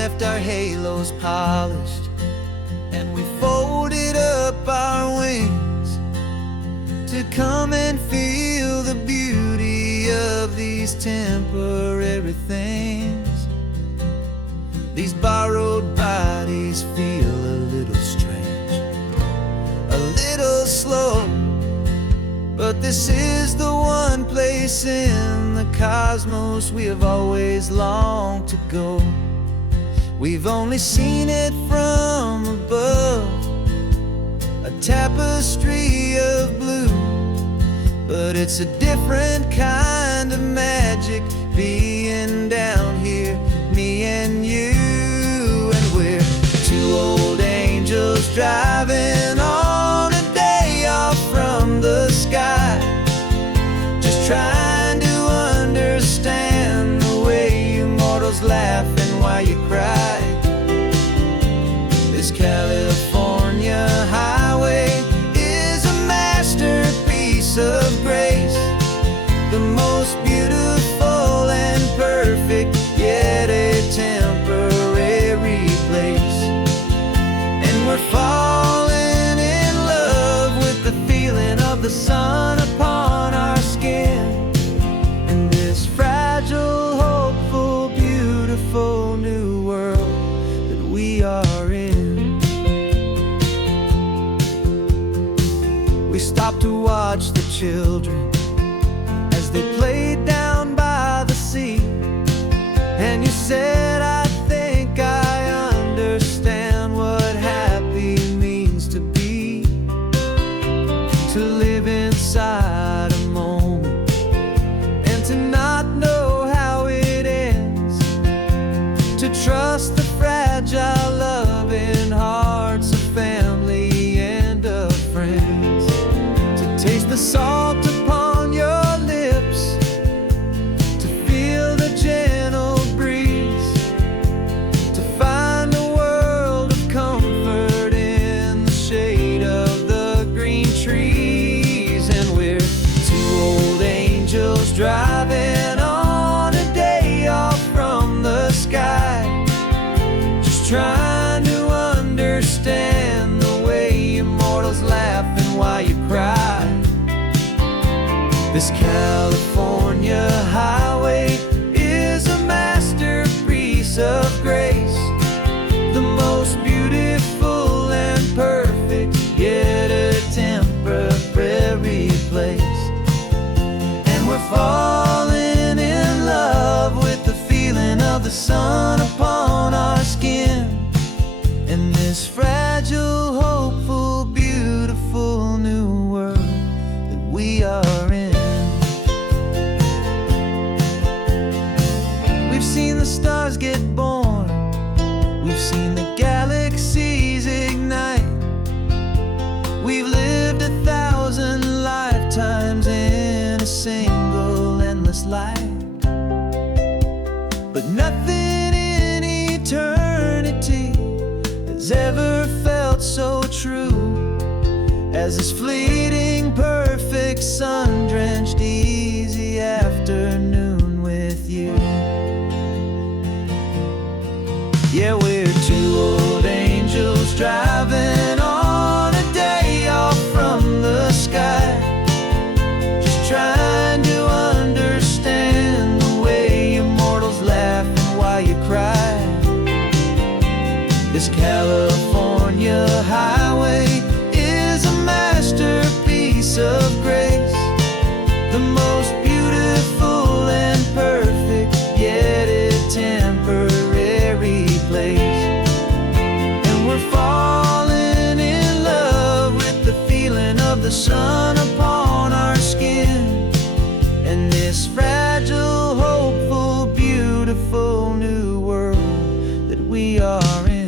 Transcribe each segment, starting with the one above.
left our halos polished, and we folded up our wings to come and feel the beauty of these temporary things. These borrowed bodies feel a little strange, a little slow, but this is the one place in the cosmos we have always longed to go. We've only seen it from above, a tapestry of blue, but it's a different kind of magic being down here, me and you. And we're two old angels driving on a day off from the sky, just trying to understand the way you mortals laugh and why you cry. This California highway is a masterpiece of grace, the most beautiful and perfect, yet a temporary place. And we're falling in love with the feeling of the sun upon our skin, in this fragile, hopeful, beautiful new world that we are in. We stopped to watch the children as they played down by the sea, and you said, I think I understand what happy means to be, to live inside a moment and to not know how it ends, to trust the fragile loving hearts of family and of friends, to taste the salt upon your lips, to feel the gentle breeze, to find a world of comfort in the shade of the green trees. And we're two old angels driving on a day off from the sky, just trying to understand the way immortals laugh and why you cry. This California highway is a masterpiece of grace, the most beautiful and perfect, yet a temporary place. And we're falling in love with the feeling of the sun upon our skin, in this fragile, hopeful, beautiful new world that we are in. We've seen the stars get born, we've seen the galaxies ignite, we've lived 1,000 lifetimes in a single endless life, but nothing in eternity has ever felt so true as this fleeting, perfect, sun-drenched, easy afternoon with you. Yeah, we're two old angels driving on a day off from the sky, just trying to understand the way immortals laugh and why you cry. This California highway is a masterpiece of grace, the most beautiful and perfect, yet a temporary place. And we're falling in love with the feeling of the sun upon our skin, and this fragile, hopeful, beautiful new world that we are in.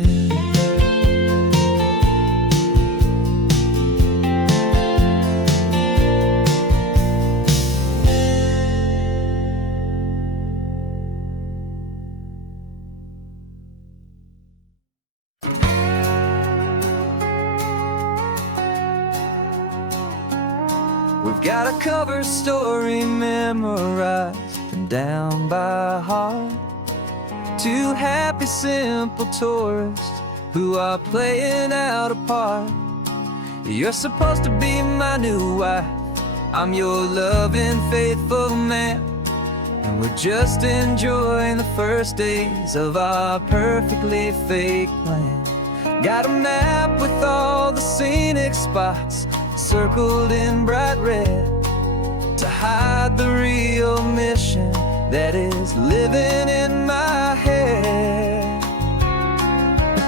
We've got a cover story memorized and down by heart, two happy, simple tourists who are playing out a part. You're supposed to be my new wife, I'm your loving, faithful man, and we're just enjoying the first days of our perfectly fake plan. Got a map with all the scenic spots circled in bright red to hide the real mission that is living in my head.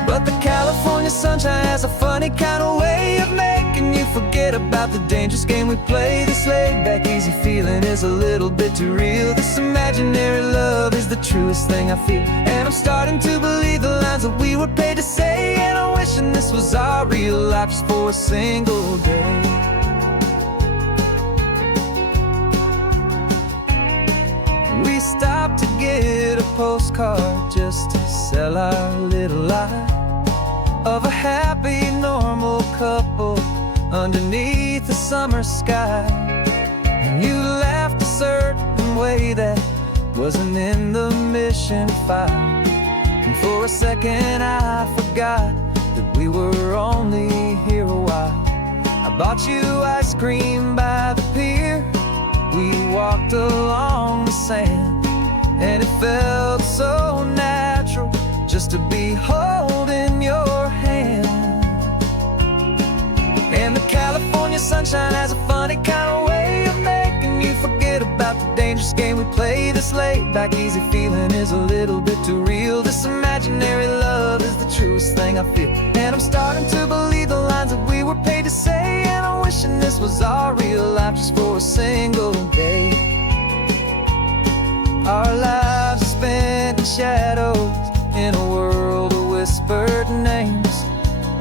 But the California sunshine has a funny kind of way of making you forget about the dangerous game we play. This laid-back, easy feeling is a little bit too real. This imaginary love is the truest thing I feel, and I'm starting to believe the lines that we were paid to say. And I'm wishing this was our real life just for a single day. We stopped to get a postcard just to sell our little lie of a happy, normal couple underneath the summer sky. And you laughed a certain way that wasn't in the mission file, and for a second I forgot that we were only here a while. I bought you ice cream by the pier, we walked along the sand, and it felt so natural just to be holding your hand. And the California sunshine has a funny kind of way of making you forget about the dangerous game we play. This laid-back, easy feeling is a little bit too real. This imaginary love is the truest thing I feel, and I'm starting to believe the lines that we were paid to say. And I'm wishing this was our real life just for a single day. Our lives are spent in shadows, in a world of whispered names,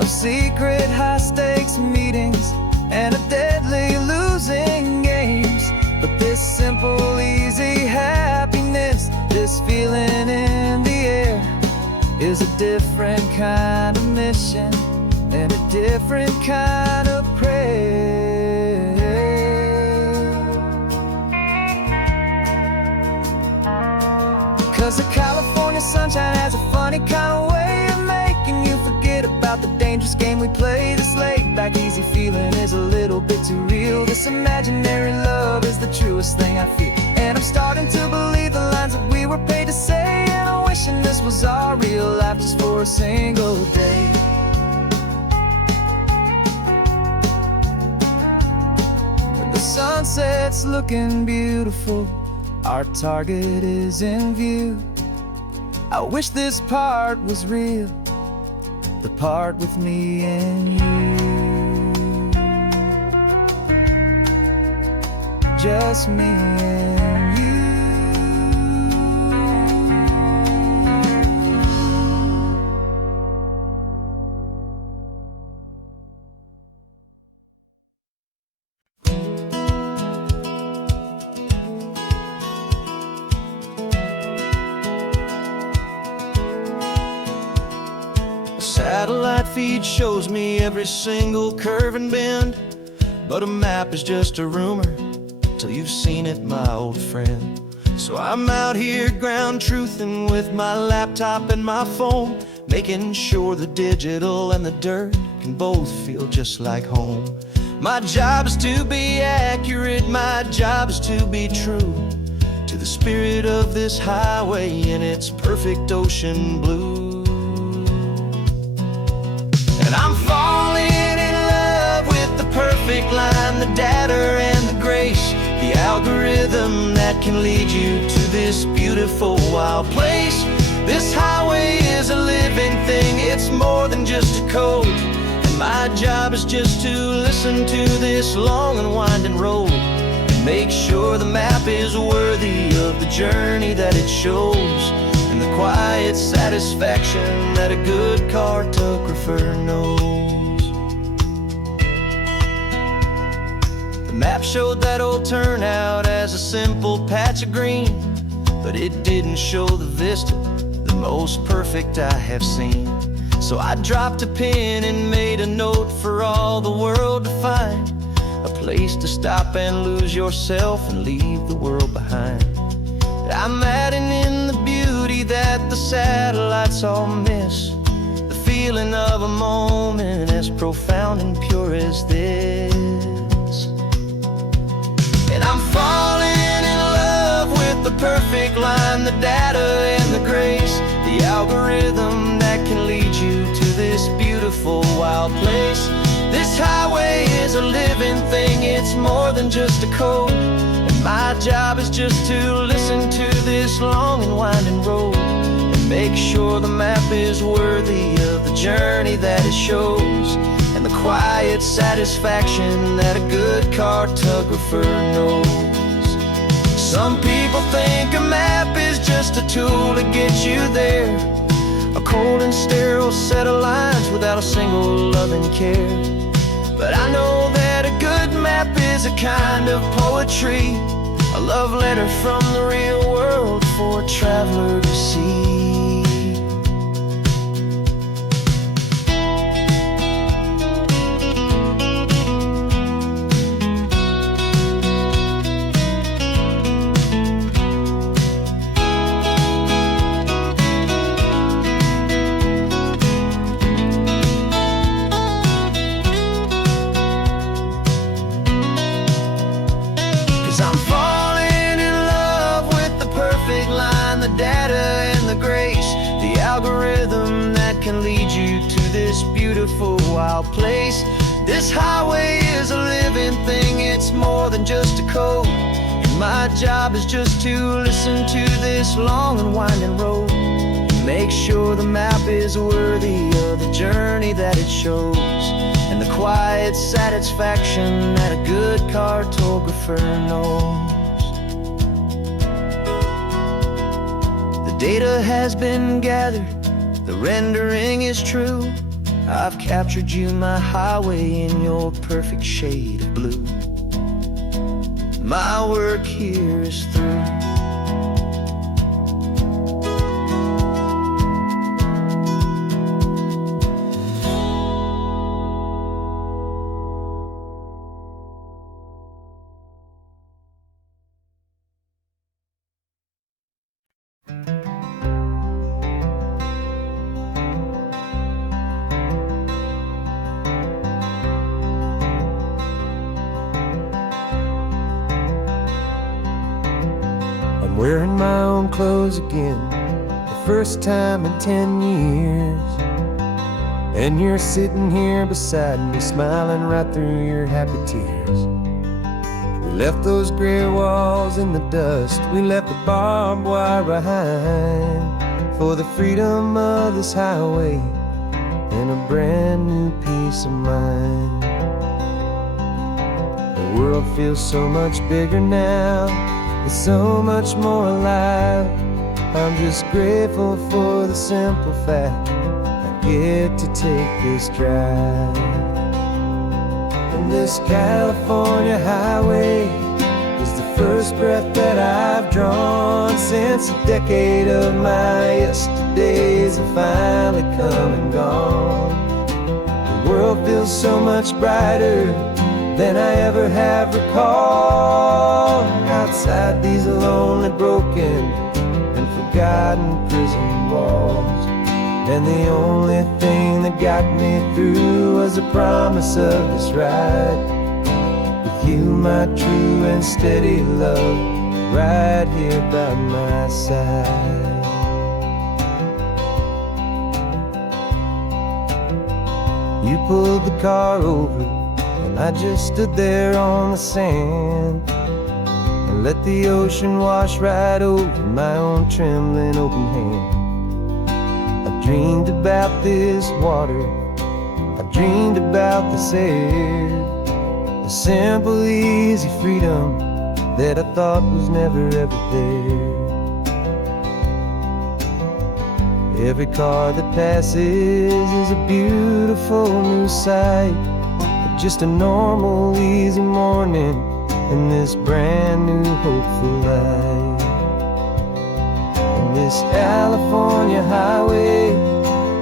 of secret high-stakes meetings and of deadly losing games. But this simple, easy happiness, this feeling in the air, is a different kind of mission and a different kind of prayer. 'Cause the California sunshine has a funny kind of way of making you forget about the dangerous game we play. This laid-back, easy feeling is a little bit too real. This imaginary love is the truest thing I feel, and I'm starting to believe the lines that we were paid to say. And I'm wishing this was our real life just for a single day. The sunset's looking beautiful, our target is in view. I wish this part was real, the part with me and you. Just me and you. Satellite feed shows me every single curve and bend, but a map is just a rumor till you've seen it, my old friend. So I'm out here ground truthing with my laptop and my phone, making sure the digital and the dirt can both feel just like home. My job is to be accurate, my job is to be true to the spirit of this highway in its perfect ocean blue. I'm falling in love with the perfect line, the data and the grace, the algorithm that can lead you to this beautiful wild place. This highway is a living thing, it's more than just a code, and my job is just to listen to this long and winding road and make sure the map is worthy of the journey that it shows, and the quiet satisfaction that a good cartographer knows. The map showed that old turnout as a simple patch of green, but it didn't show the vista, the most perfect I have seen. So I dropped a pin and made a note for all the world to find, a place to stop and lose yourself and leave the world behind. I'm adding in the beauty that the satellites all miss the feeling of a moment as profound and pure as this. And I'm falling in love with the perfect line, the data and the grace, the algorithm that can lead you to this beautiful wild place. This highway is a living thing, it's more than just a code. And my job is just to listen to this long and winding road and make sure the map is worthy of the journey that it shows, and the quiet satisfaction that a good cartographer knows. Some people think a map is just a tool to get you there, a cold and sterile set of lines without a single loving care. But I know that a good map is a kind of poetry, a love letter from the real world for a traveler to see. 'Cause I'm falling in love with the perfect line, the data and the grace, the algorithm that can lead you to this beautiful wild place. This highway is a living thing, it's more than just a code. And my job is just to listen to this long and winding road and make sure the map is worthy of the journey that it shows, and the quiet satisfaction that a good cartographer knows. The data has been gathered, the rendering is true. I've captured you, my highway, in your perfect shade of blue. My work here is through. I'm wearing my own clothes again, the first time in 10 years. And you're sitting here beside me, smiling right through your happy tears. We left those gray walls in the dust, we left the barbed wire behind, for the freedom of this highway and a brand new peace of mind. The world feels so much bigger now, it's so much more alive. I'm just grateful for the simple fact I get to take this drive. And this California highway is the first breath that I've drawn since a decade of my yesterdays have finally come and gone. The world feels so much brighter than I ever have recalled. Outside these lonely, broken, and forgotten prison walls, and the only thing that got me through was the promise of this ride with you, my true and steady love, right here by my side. You pulled the car over, and I just stood there on the sand and let the ocean wash right over my own trembling open hand. I dreamed about this water, I dreamed about this air, the simple, easy freedom that I thought was never ever there. Every car that passes is a beautiful new sight, just a normal, easy morning in this brand new, hopeful life. And this California highway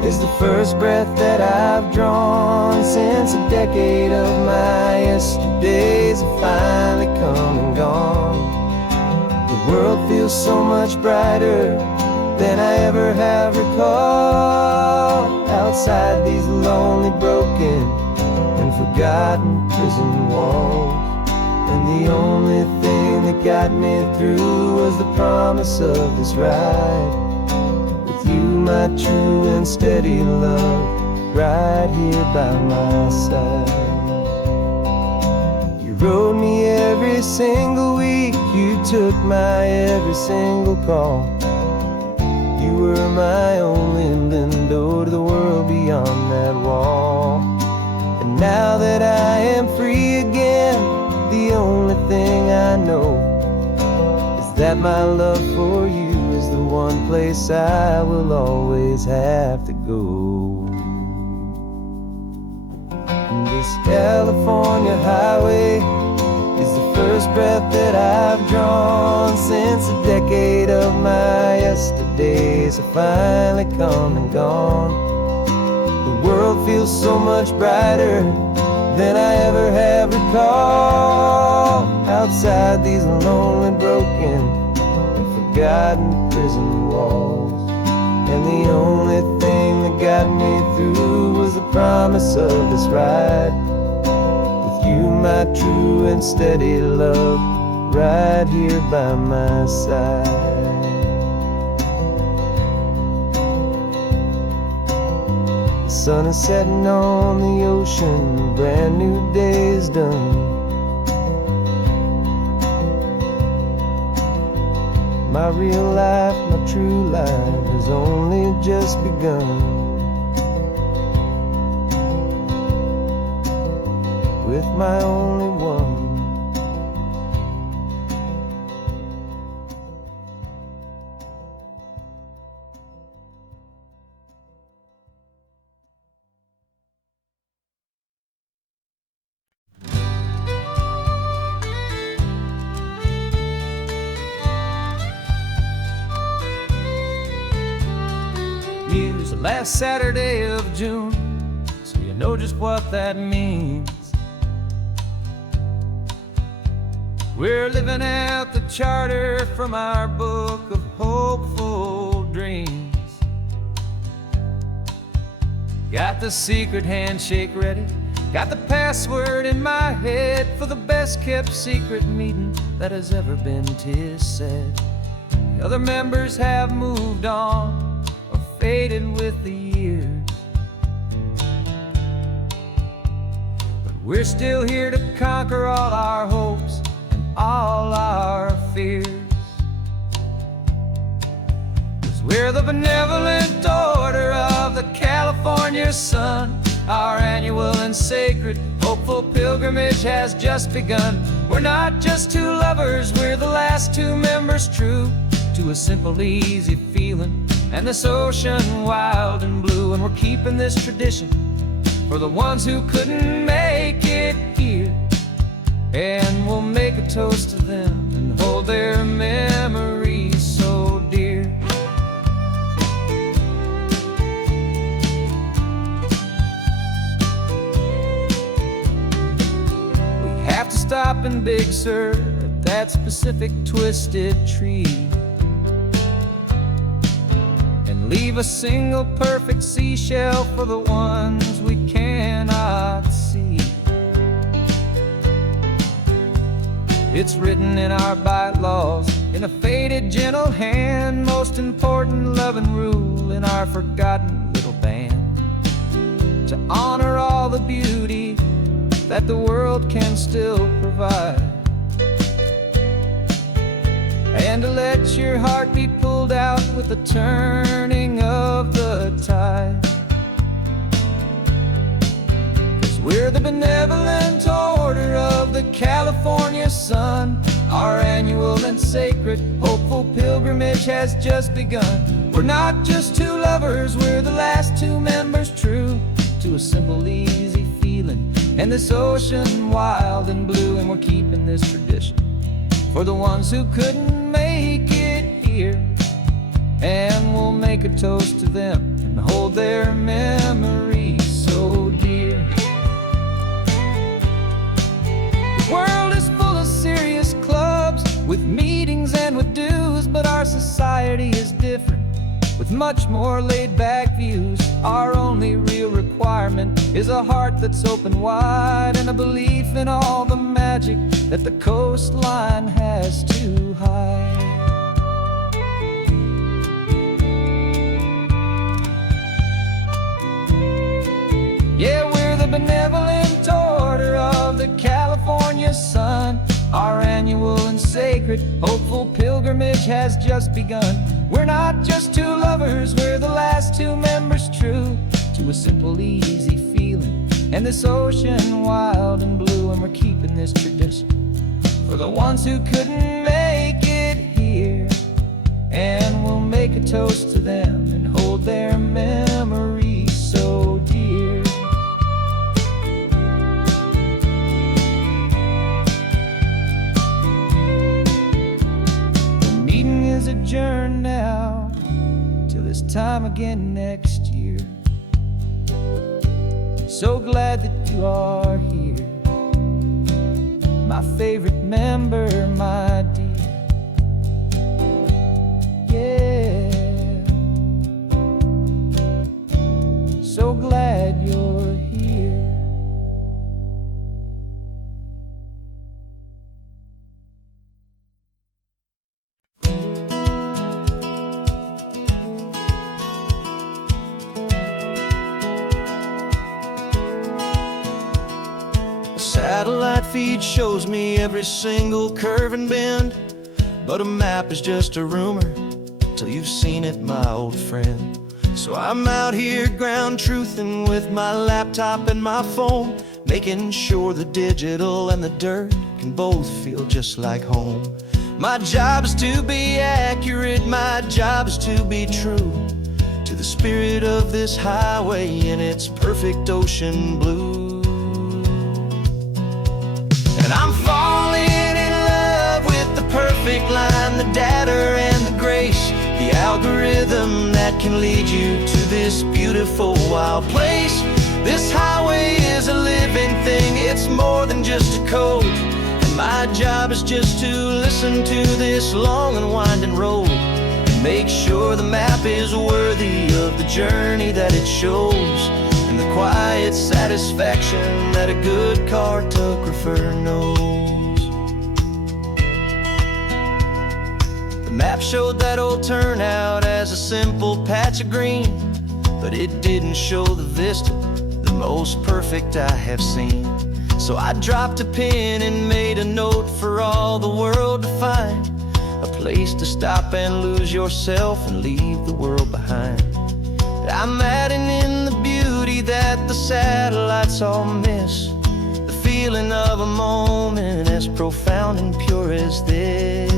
is the first breath that I've drawn since a decade of my yesterdays have finally come and gone. The world feels so much brighter than I ever have recalled. Outside these lonely, broken, and forgotten prison walls. And the only thing that got me through was the promise of this ride. With you, my true and steady love, right here by my side. You rode me every single week, you took my every single call. You were my only window to the world beyond that wall. And now that I am free again, the only thing I know is that my love for you is the one place I will always have to go. And this California highway is the first breath that I've drawn since a decade of my yesterdays have finally come and gone. The world feels so much brighter than I ever have recalled. Outside these lonely, broken, and forgotten prison walls. And the only thing that got me through was the promise of this ride. With you, my true and steady love, right here by my side. The sun is setting on the ocean, a brand new day is done. My real life, my true life has only just begun. With my only one. Here's the last Saturday of June, so you know just what that means. We're living out the charter from our book of hopeful dreams. Got the secret handshake ready, got the password in my head for the best kept secret meeting that has ever been, 'tis said. The other members have moved on or faded with the years, but we're still here to conquer all our hopes and all our fears. 'Cause we're the benevolent order of the California sun. Our annual and sacred hopeful pilgrimage has just begun. We're not just two lovers, we're the last two members true to a simple, easy feeling and this ocean wild and blue. And we're keeping this tradition for the ones who couldn't make it here. And we'll make a toast to them and hold their memories so dear. We have to stop in Big Sur at that specific twisted tree and leave a single perfect seashell for the ones we cannot see. It's written in our bylaws, in a faded gentle hand, most important love and rule in our forgotten little band, to honor all the beauty that the world can still provide, and to let your heart be pulled out with the turning of the tide. 'Cause we're the benevolent order of the California sun. Our annual and sacred hopeful pilgrimage has just begun. We're not just two lovers, we're the last two members true to a simple, easy feeling and this ocean wild and blue. And we're keeping this tradition for the ones who couldn't make it here. And we'll make a toast to them and hold their memories so dear. The world is full of serious clubs with meetings and with dues, but our society is different. with much more laid-back views. Our only real requirement is a heart that's open wide, and a belief in all the magic that the coastline has to hide. Yeah, we're the benevolent order of the California sun. Our annual and sacred, hopeful pilgrimage has just begun. We're not just two lovers, we're the last two members true to a simple, easy feeling, and this ocean wild and blue. And we're keeping this tradition for the ones who couldn't make it here, and we'll make a toast to them and hold their memories so dear. The meeting is adjourned now till this time again next year. So glad that you are here, my favorite member, my dear. Yeah, so glad you're here. Satellite feed shows me every single curve and bend, but a map is just a rumor till you've seen it, my old friend. So I'm out here ground truthing with my laptop and my phone, making sure the digital and the dirt can both feel just like home. My job is to be accurate, my job is to be true to the spirit of this highway in its perfect ocean blue. I'm falling in love with the perfect line, the data and the grace, the algorithm that can lead you to this beautiful wild place. This highway is a living thing, it's more than just a code, and my job is just to listen to this long and winding road and make sure the map is worthy of the journey that it shows, and the quiet satisfaction that a good cartographer knows. The map showed that old turnout as a simple patch of green, but it didn't show the vista, the most perfect I have seen. So I dropped a pin and made a note for all the world to find, a place to stop and lose yourself and leave the world behind. I'm adding in the beauty that the satellites all miss, the feeling of a moment as profound and pure as this.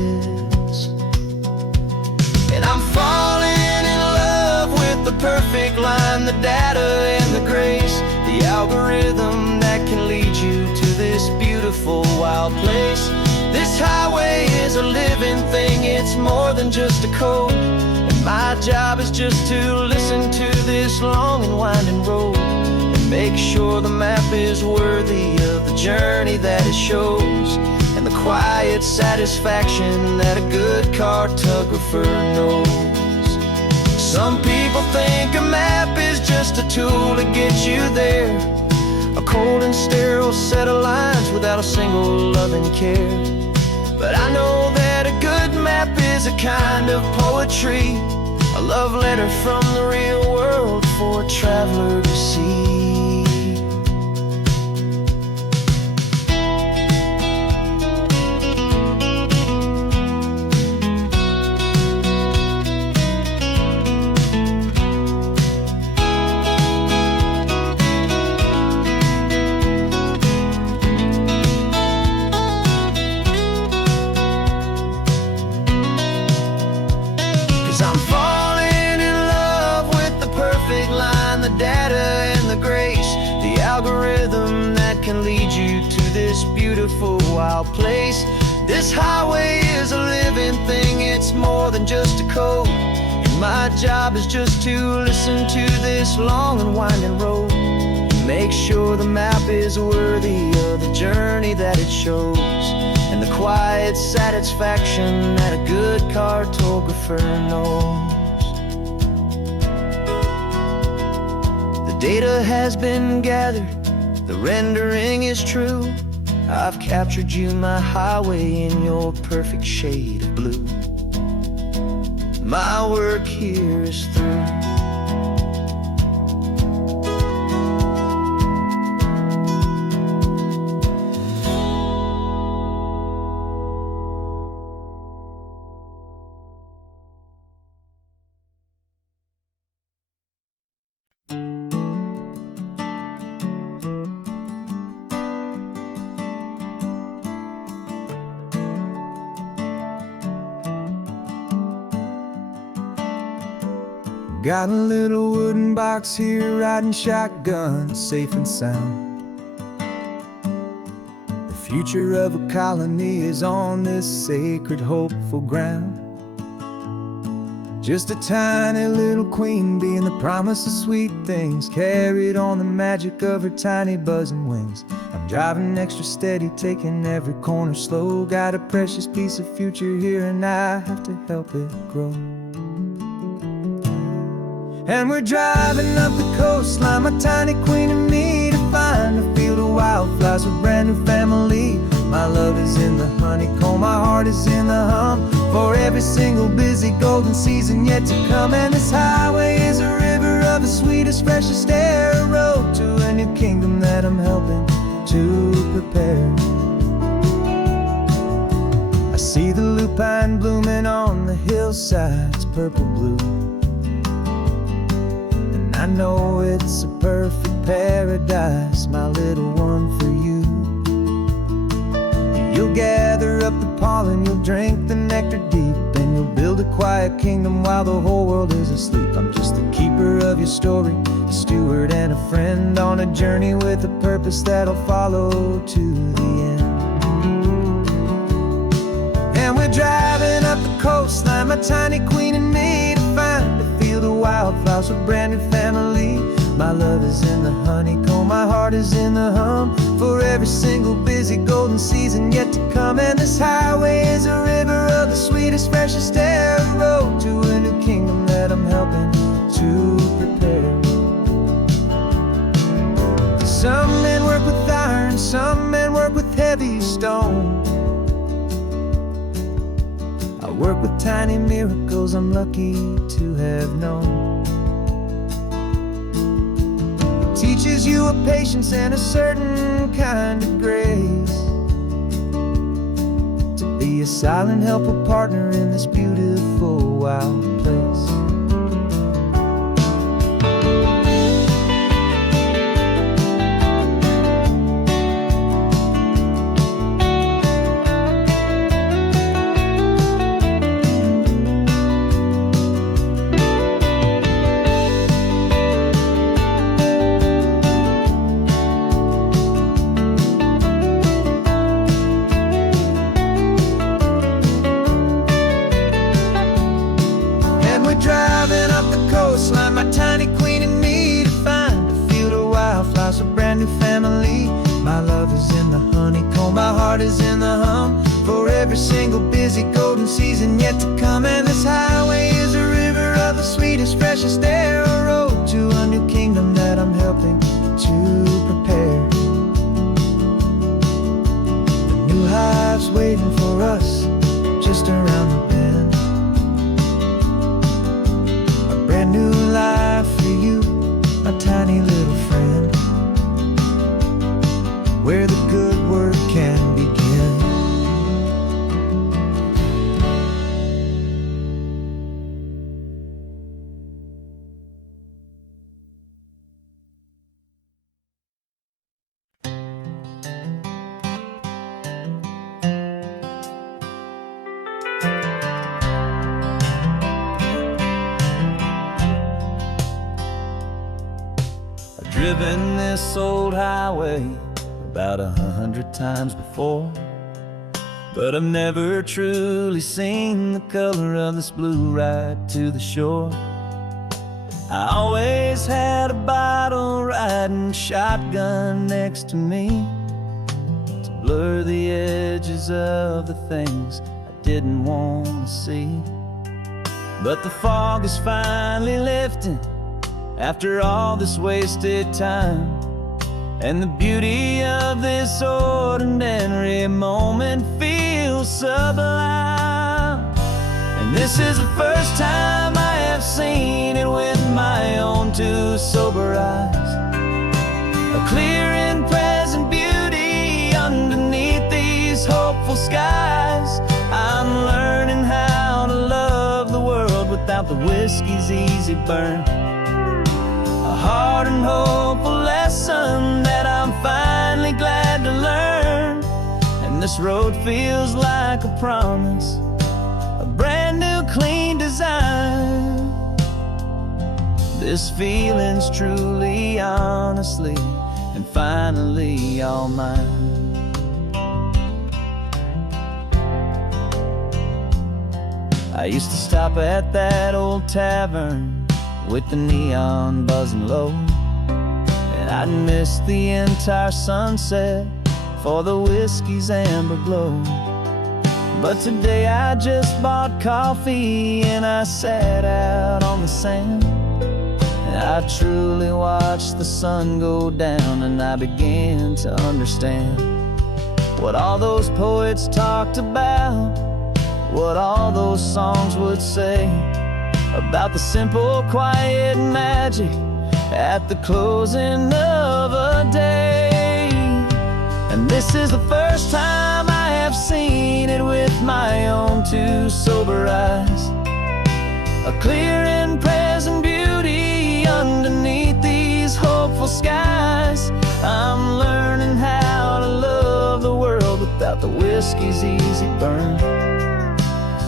And I'm falling in love with the perfect line, the data and the grace, the algorithm that can lead you to this beautiful wild place. This highway is a living thing, it's more than just a code, and my job is just to listen to this long and winding road and make sure the map is worthy of the journey that it shows, and the quiet satisfaction that a good cartographer knows. Some people think a map is just a tool to get you there, a cold and sterile set of lines without a single loving care. But I know that a good map is a kind of poetry, a love letter from the real world for a traveler to see. I'm falling in love with the perfect line, the data and the grace, the algorithm that can lead you to this beautiful wild place. This highway is a living thing, it's more than just a code, and my job is just to listen to this long and winding road and make sure the map is worthy of the journey that it shows, and the quiet satisfaction that a good cartographer knows. data has been gathered, the rendering is true. I've captured you, my highway, in your perfect shade of blue. My work here is through. Got a little wooden box here, riding shotgun, safe and sound. The future of a colony is on this sacred, hopeful ground. Just a tiny little queen bee and the promise of sweet things, carried on the magic of her tiny buzzing wings. I'm driving extra steady, taking every corner slow. Got a precious piece of future here and I have to help it grow. And we're driving up the coastline, my tiny queen and me, to find a field of wildflowers, a brand new family. My love is in the honeycomb, my heart is in the hum, for every single busy golden season yet to come. And this highway is a river of the sweetest, freshest air, a road to a new kingdom that I'm helping to prepare. I see the lupine blooming on the hillsides, purple blue. I know it's a perfect paradise, my little one, for you. You'll gather up the pollen, you'll drink the nectar deep, and you'll build a quiet kingdom while the whole world is asleep. I'm just the keeper of your story, a steward and a friend, on a journey with a purpose that'll follow to the end. And we're driving up the coastline, my tiny queen and me, to find a field of wildflowers, a brand new family. My love is in the honeycomb, my heart is in the hum, for every single busy golden season yet to come. And this highway is a river of the sweetest, freshest air, a road to a new kingdom that I'm helping to prepare. Some men work with iron, some men work with heavy stone. I work with tiny miracles I'm lucky to have known. It teaches you a patience and a certain kind of grace, to be a silent helper partner in this beautiful wild place. Driving up the coastline, my tiny queen and me, to find a field of wildflowers, a brand new family. My love is in the honeycomb, my heart is in the hum, for every single busy golden season yet to come. And this highway is a river of the sweetest, freshest air, a road to a new kingdom that I'm helping to prepare. The new hive's waiting for us just around the bend. New life for you, my tiny little friend, where the good work can begin. Driven this old highway about 100 times before, but I've never truly seen the color of this blue right to the shore. I always had a bottle riding shotgun next to me, to blur the edges of the things I didn't want to see. But the fog is finally lifting, after all this wasted time. And the beauty of this ordinary moment feels sublime. And this is the first time I have seen it with my own two sober eyes. A clear and present beauty underneath these hopeful skies. I'm learning how to love the world without the whiskey's easy burn. A hard and hopeful lesson that I'm finally glad to learn. And this road feels like a promise, a brand new clean design. This feeling's truly, honestly, and finally all mine. I used to stop at that old tavern with the neon buzzing low, and I'd miss the entire sunset for the whiskey's amber glow. But today I just bought coffee and I sat out on the sand, and I truly watched the sun go down, and I began to understand what all those poets talked about, what all those songs would say about the simple, quiet magic at the closing of a day. And this is the first time I have seen it with my own two sober eyes. A clear and present beauty underneath these hopeful skies. I'm learning how to love the world without the whiskey's easy burn.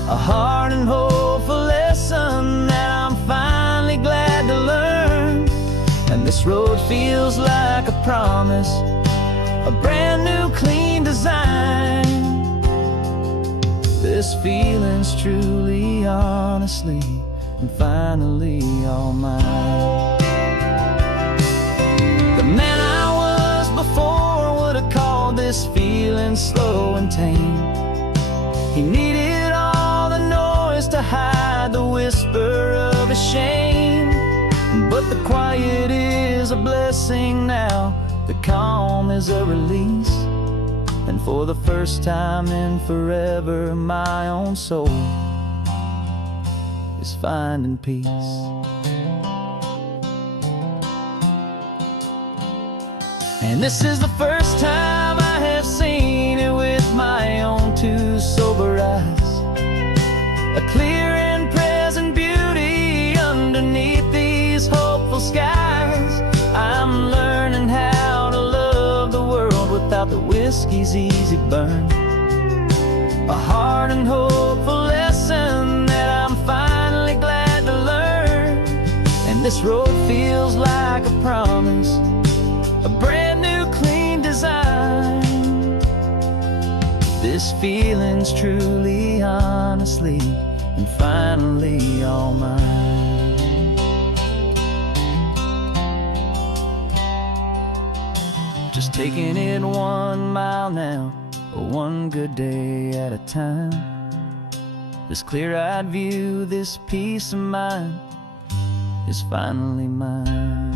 A hard and hopeful lesson that I'm finally glad to learn. And this road feels like a promise, a brand new clean design. This feeling's truly, honestly, and finally all mine. The man I was before would have called this feeling slow and tame. He needed all the noise to hide the whisper of his shame. But the quiet is a blessing now, the calm is a release. And for the first time in forever, my own soul is finding peace. And this is the first time I have seen it with my own two sober eyes. A clear and present beauty underneath these hopeful skies. I'm learning how to love the world without the whiskey's easy burn. A hard and hopeful lesson that I'm finally glad to learn. And this road feels like a promise, a brand new clean design. This feeling's truly, honestly, and finally all mine. Just taking it 1 mile now, one good day at a time. This clear-eyed view, this peace of mind is finally mine.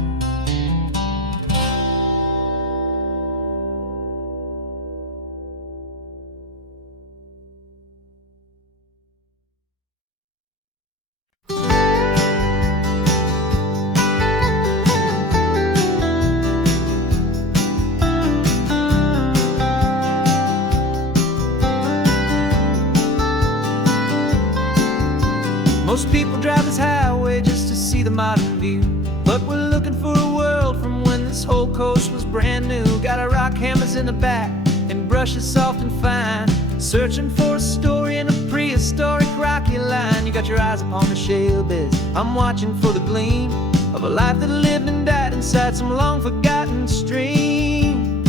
Most people drive this highway just to see the modern view, but we're looking for a world from when this whole coast was brand new. Got our rock hammers in the back and brushes soft and fine, searching for a story in a prehistoric rocky line. You got your eyes upon the shale beds, I'm watching for the gleam of a life that lived and died inside some long forgotten stream.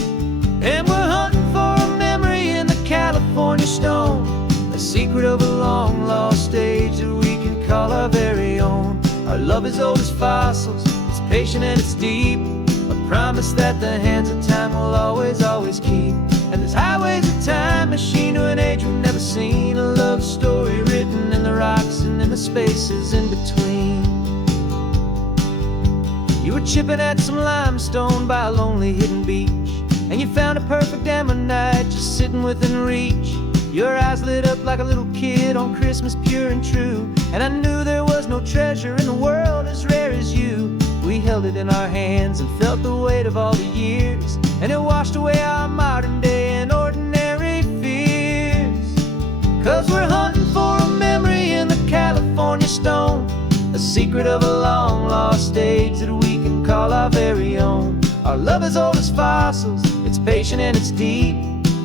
And we're hunting for a memory in the California stone, a secret of a long lost age that we can call our very own. Our love is old as fossils, it's patient and it's deep, a promise that the hands of time will always, always keep. And this highway's a time machine to an age we've never seen, a love story written in the rocks and in the spaces in between. You were chipping at some limestone by a lonely hidden beach, and you found a perfect ammonite just sitting within reach. Your eyes lit up like a little kid on Christmas, pure and true, and I knew there was no treasure in the world as rare as you. We held it in our hands and felt the weight of all the years, and it washed away our modern day and ordinary fears. 'Cause we're hunting for a memory in the California stone, a secret of a long lost age that we can call our very own. Our love is old as fossils, it's patient and it's deep,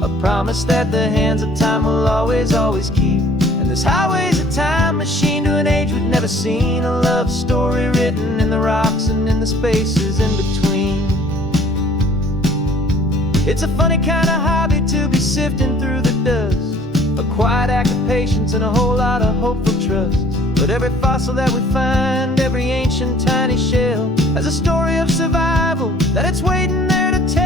a promise that the hands of time will always, always keep. And this highway's a time machine to an age we've never seen, a love story written in the rocks and in the spaces in between. It's a funny kind of hobby to be sifting through the dust, a quiet act of patience and a whole lot of hopeful trust. But every fossil that we find, every ancient tiny shell, has a story of survival that it's waiting there to tell.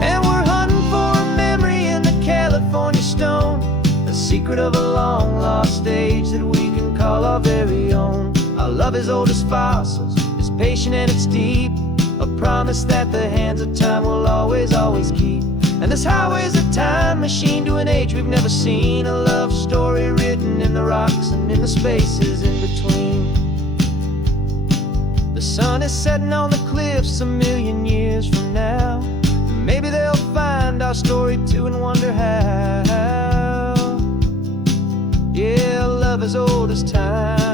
And we're hunting for a memory in the California stone, a secret of a long lost age that we can call our very own. Our love is old as fossils, it's patient and it's deep, a promise that the hands of time will always, always keep. And this highway's a time machine to an age we've never seen, a love story written in the rocks and in the spaces in between. The sun is setting on the cliffs a million years from now. Maybe they'll find our story too and wonder how. Yeah, love is old as time.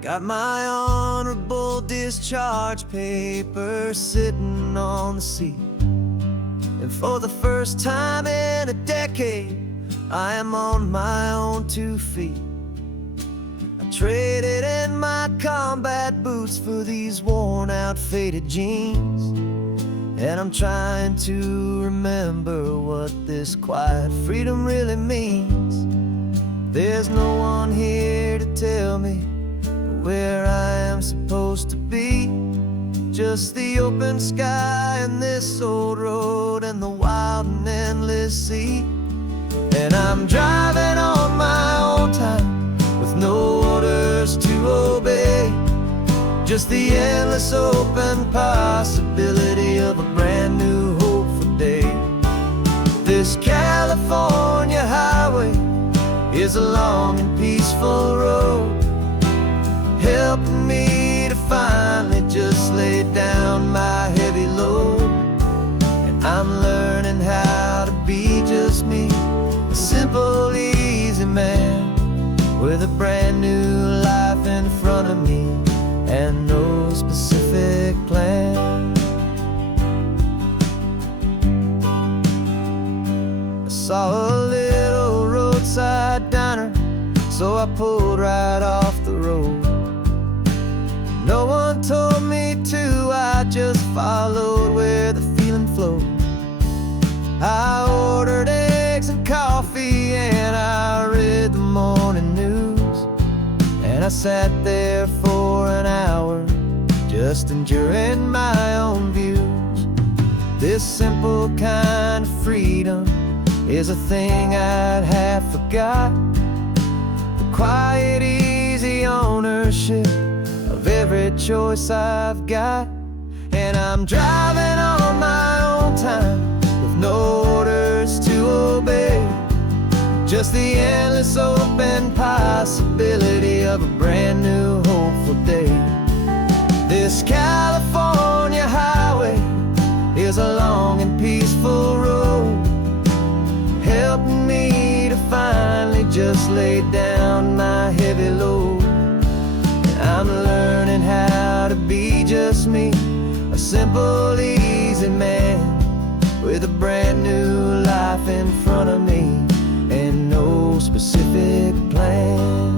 Got my honorable discharge paper sitting on the seat, and for the first time in a decade, I am on my own 2 feet. I traded in my combat boots for these worn out faded jeans, and I'm trying to remember what this quiet freedom really means. There's no one here to tell me where I am supposed to be, just the open sky and this old road and the wild and endless sea. And I'm driving on my own time with no orders to obey, just the endless open possibility of a brand new hopeful day. This California highway is a long and peaceful road, helping me to finally just lay down my heavy load. And I'm learning how to be just me, a simple, easy man with a brand new life in front of me and no specific plan. I saw a little roadside diner, so I pulled right off the road. No one told me to, I just followed where the feeling flowed. I ordered eggs and coffee and I read the morning news, and I sat there for an hour just enjoying my own views. This simple kind of freedom is a thing I'd have forgot, the quiet, easy ownership of every choice I've got. And I'm driving on my own time with no orders to obey, just the endless open possibility of a brand new hopeful day. This California highway is a long and peaceful road, helping me to finally just lay down my heavy load. And I'm learning how to be just just me, a simple, easy man with a brand new life in front of me and no specific plan.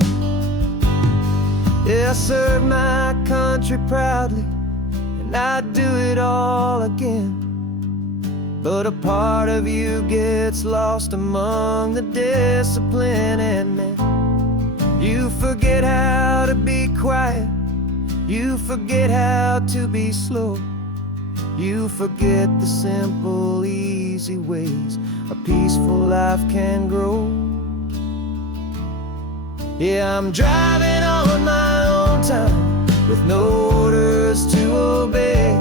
Yeah, I serve my country proudly, and I'd do it all again. But a part of you gets lost among the discipline, and man, you forget how to be quiet, you forget how to be slow, you forget the simple, easy ways a peaceful life can grow. Yeah, I'm driving on my own time with no orders to obey,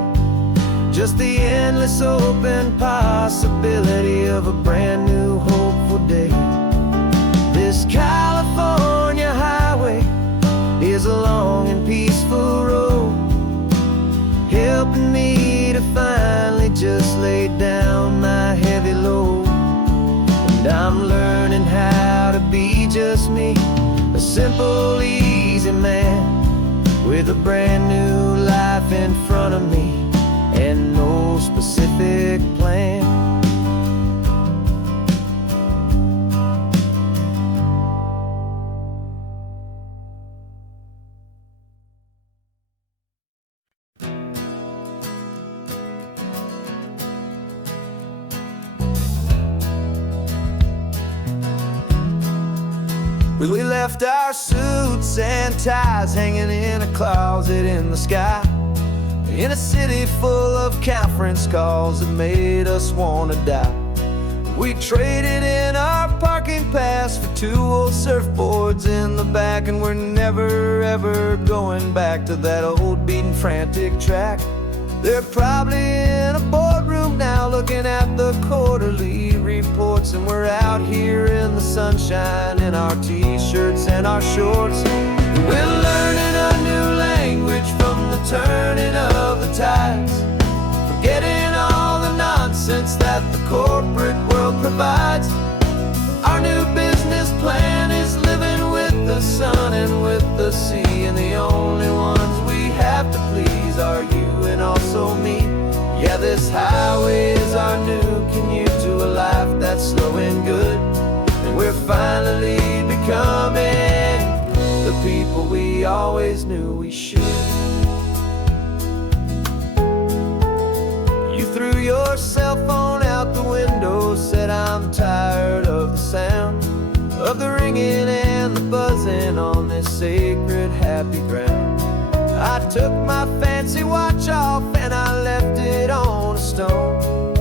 just the endless open possibility of a brand new hopeful day. This California highway is a long and peaceful road, helping me to finally just lay down my heavy load. And I'm learning how to be just me, a simple, easy man with a brand new life in front of me and no specific plan. We left our suits and ties hanging in a closet in the sky, in a city full of conference calls that made us wanna die. We traded in our parking pass for 2 old surfboards in the back, and we're never ever going back to that old beaten frantic track. They're probably in a boardroom now looking at the quarterly reports, and we're out here in the sunshine in our t-shirts and our shorts. We're learning a new language from the turning of the tides, forgetting all the nonsense that the corporate world provides. Our new business plan is living with the sun and with the sea, and the only ones we have to please are you and also me. Yeah, this highway is our new commute to a life that's slow and good, and we're finally becoming the people we always knew we should. You threw your cell phone out the window, said I'm tired of the sound of the ringing and the buzzing on this sacred happy ground. I took my fancy watch off and I left it on a stone.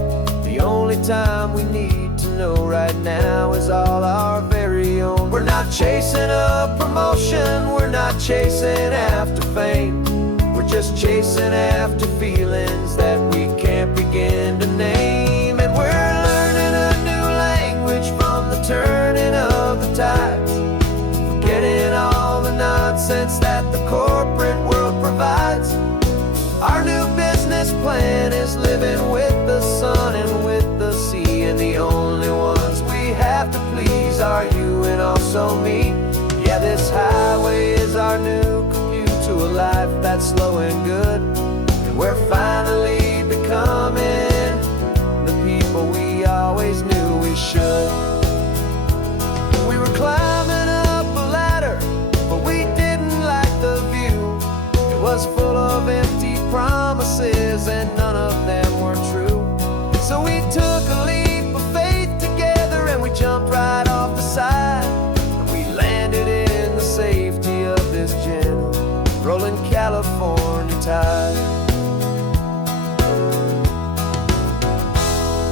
The only time we need to know right now is all our very own. We're not chasing a promotion, we're not chasing after fame, we're just chasing after feelings that we can't begin to name. And we're learning a new language from the turning of the tides, forgetting all the nonsense that the corporate world provides. Our new business plan is living with the sun and with the sea, and the only ones we have to please are you and also me. Yeah, this highway is our new commute to a life that's slow and good, and we're finally becoming the people we always knew we should. We were climbing up a ladder, but we didn't like the view. It was full of empty promises and none of them were true. So we took a leap of faith together and we jumped right off the side, and we landed in the safety of this gentle rolling California tide.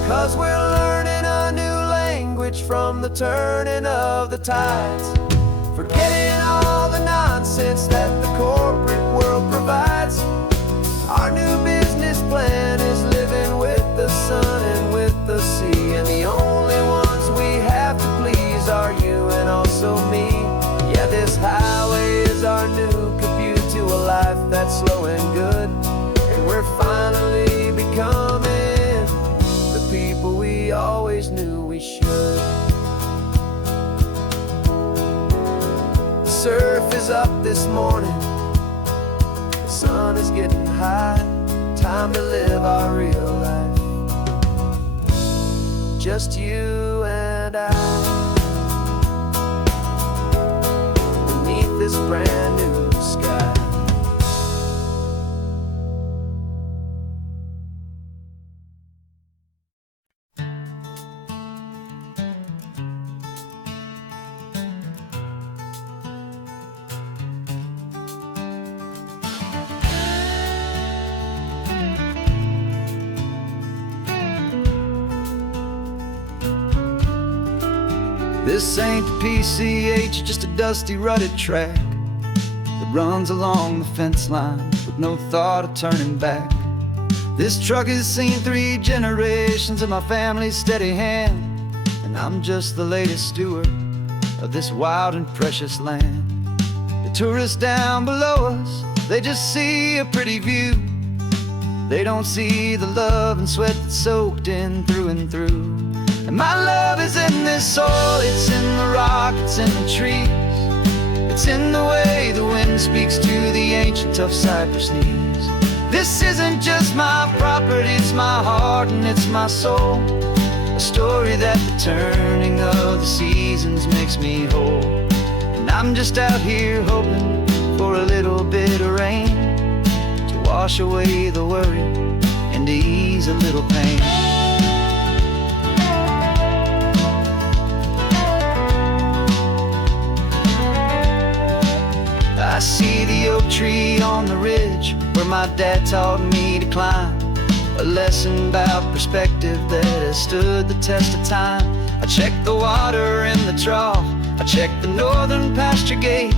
'Cause we're learning a new language from the turning of the tides, forgetting all the nonsense that the corporate world provides. Our new business plan is living with the sun and with the sea, and the only ones we have to please are you and also me. Yeah, this highway is our new commute to a life that's slow and good, and we're finally becoming the people we always knew we should. The surf is up this morning, sun is getting high. Time to live our real life. Just you and I, beneath this brand new sky. This ain't the PCH, just a dusty, rutted track that runs along the fence line with no thought of turning back. This truck has seen 3 generations of my family's steady hand, and I'm just the latest steward of this wild and precious land. The tourists down below us, they just see a pretty view. They don't see the love and sweat that's soaked in through and through. And my love is in this soil, it's in the rock, it's in the trees. It's in the way the wind speaks to the ancient tough cypress knees. This isn't just my property, it's my heart and it's my soul. A story that the turning of the seasons makes me whole. And I'm just out here hoping for a little bit of rain to wash away the worry and to ease a little pain. I see the oak tree on the ridge where my dad taught me to climb. A lesson about perspective that has stood the test of time. I check the water in the trough, I check the northern pasture gate.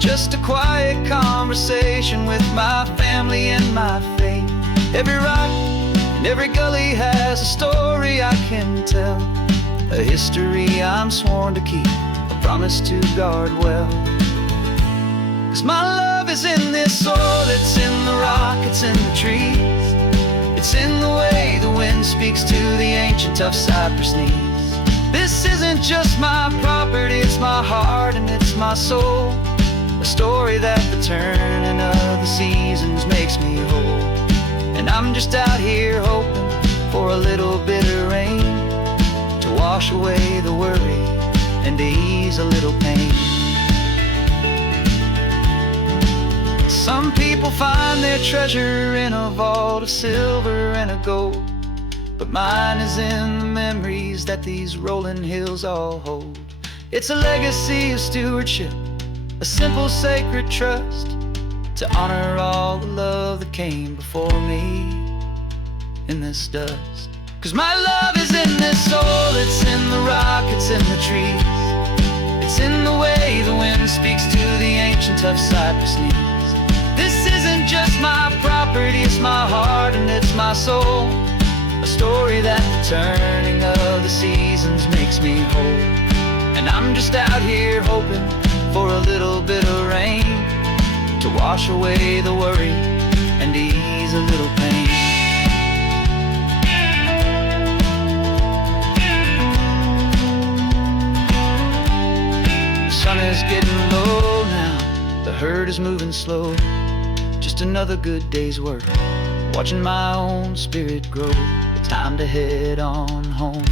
Just a quiet conversation with my family and my faith. Every rock and every gully has a story I can tell. A history I'm sworn to keep, a promise to guard well. 'Cause my love is in this soil, it's in the rock, it's in the trees. It's in the way the wind speaks to the ancient tough cypress knees. This isn't just my property, it's my heart and it's my soul. A story that the turning of the seasons makes me whole. And I'm just out here hoping for a little bit of rain to wash away the worry and to ease a little pain. Some people find their treasure in a vault of silver and of gold, but mine is in the memories that these rolling hills all hold. It's a legacy of stewardship, a simple sacred trust, to honor all the love that came before me in this dust. 'Cause my love is in this soil, it's in the rock, it's in the trees. It's in the way the wind speaks to the ancient tough cypress knees. This isn't just my property, it's my heart and it's my soul. A story that the turning of the seasons makes me whole. And I'm just out here hoping for a little bit of rain to wash away the worry and ease a little pain. The sun is getting low now, the herd is moving slow. Just another good day's work, watching my own spirit grow. Time to head on home.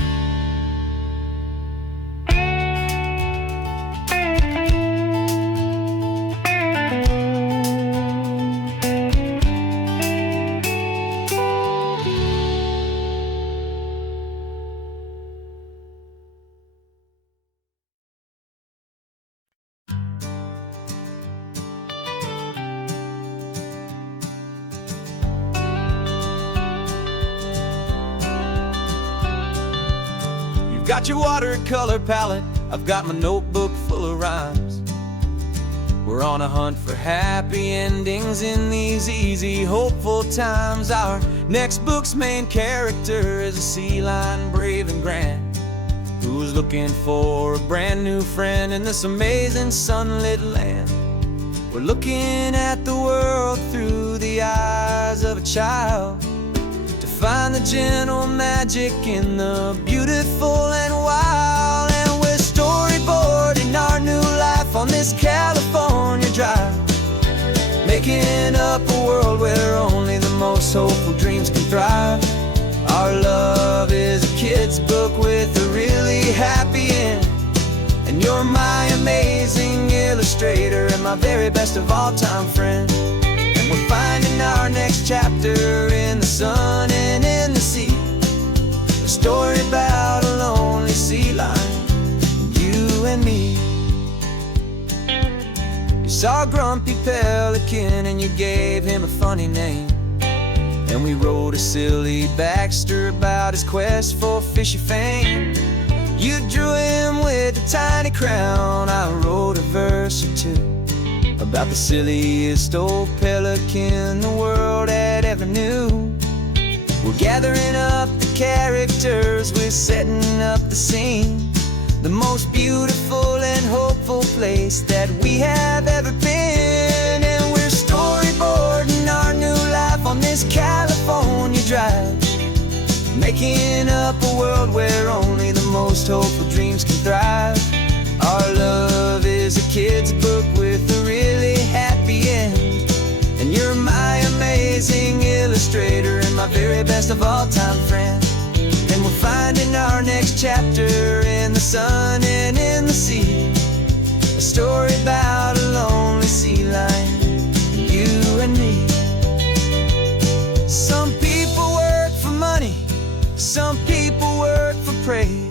Got your watercolor palette, I've got my notebook full of rhymes. We're on a hunt for happy endings in these easy, hopeful times. Our next book's main character is a sea lion, brave and grand, who's looking for a brand new friend in this amazing sunlit land. We're looking at the world through the eyes of a child, find the gentle magic in the beautiful and wild. And we're storyboarding our new life on this California drive, making up a world most hopeful dreams can thrive. Our love is a kid's book with a really happy end, and you're my amazing illustrator and my very best of all-time friend. And we're finding our next chapter in the sun and in the sea, a story about a lonely sea lion, you and me. You saw a grumpy pelican and you gave him a funny name, and we wrote a silly Baxter about his quest for fishy fame. You drew him with a tiny crown, I wrote a verse or two about the silliest old pelican the world had ever knew. We're gathering up the characters, we're setting up the scene, the most beautiful and hopeful place that we have ever been. And we're storyboarding our new life on this California drive, making up a world where only the most hopeful dreams can thrive. Our love is a kid's book with a really happy end, and you're my amazing illustrator and my very best of all-time friend. And we're finding our next chapter in the sun and in the sea, a story about a lonely sea lion, you and me. Some people work for money, some people work for praise.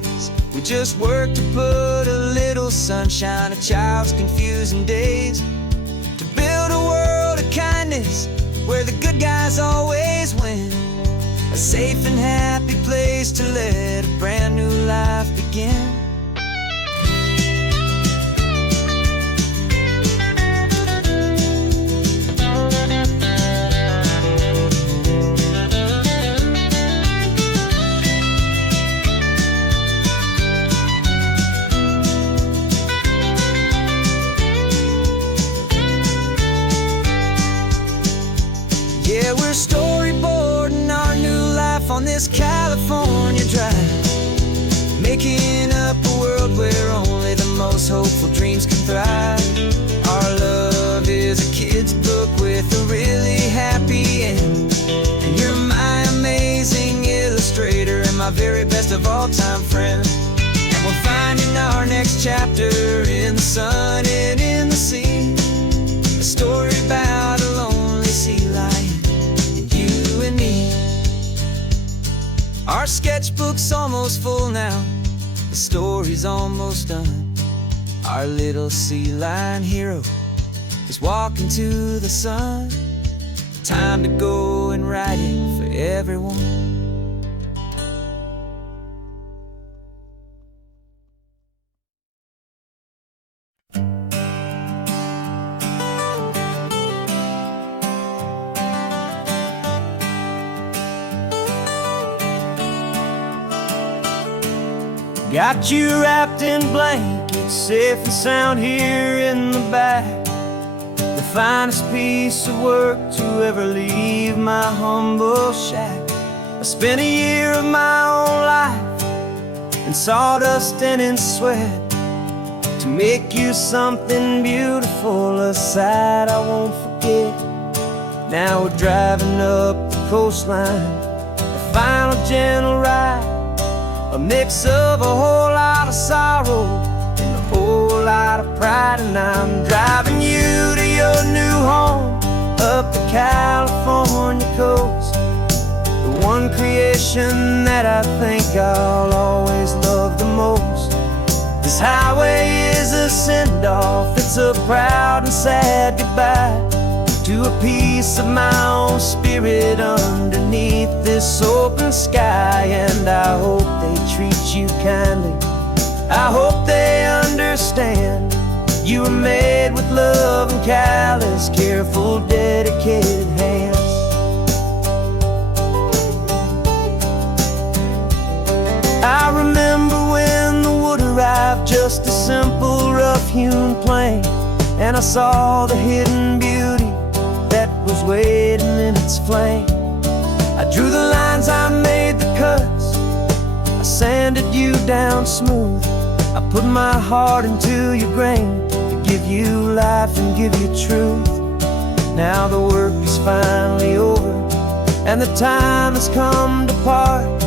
We just work to put a little sunshine in a child's confusing days, to build a world of kindness where the good guys always win, a safe and happy place to let a brand new life begin. Yeah, we're storyboarding our new life on this California drive, making up a world where only the most hopeful dreams can thrive. Our love is a kid's book with a really happy end, and you're my amazing illustrator and my very best of all-time friend. And we're finding our next chapter in the sun and in the sea, a story about a lonely sea lion, you and me. Our sketchbook's almost full now, the story's almost done. Our little sea lion hero is walking to the sun. Time to go and write it for everyone. Got you wrapped in blankets, safe and sound here in the back. The finest piece of work to ever leave my humble shack. I spent a year of my own life in sawdust and in sweat to make you something beautiful, a sight I won't forget. Now we're driving up the coastline, a final gentle ride, a mix of a whole lot of sorrow and a whole lot of pride. And I'm driving you to your new home up the California coast, the one creation that I think I'll always love the most. This highway is a send-off, it's a proud and sad goodbye to a piece of my own spirit underneath this open sky. And I hope they treat you kindly, I hope they understand you were made with love and callous, careful, dedicated hands. I remember when the wood arrived, just a simple rough-hewn plank, and I saw the hidden beauty that was waiting in its flame. I drew the lines, I made the cuts, I sanded you down smooth. I put my heart into your grain to give you life and give you truth. Now the work is finally over, and the time has come to part,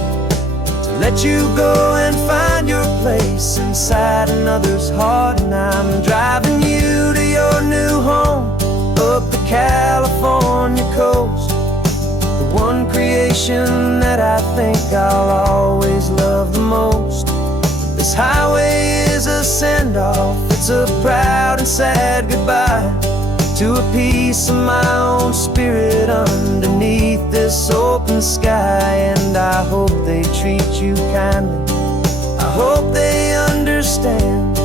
to let you go and find your place inside another's heart. And I'm driving you to your new home up the California coast, the one creation that I think I'll always love the most. This highway is a send-off, it's a proud and sad goodbye to a piece of my own spirit underneath this open sky. And I hope they treat you kindly, I hope they understand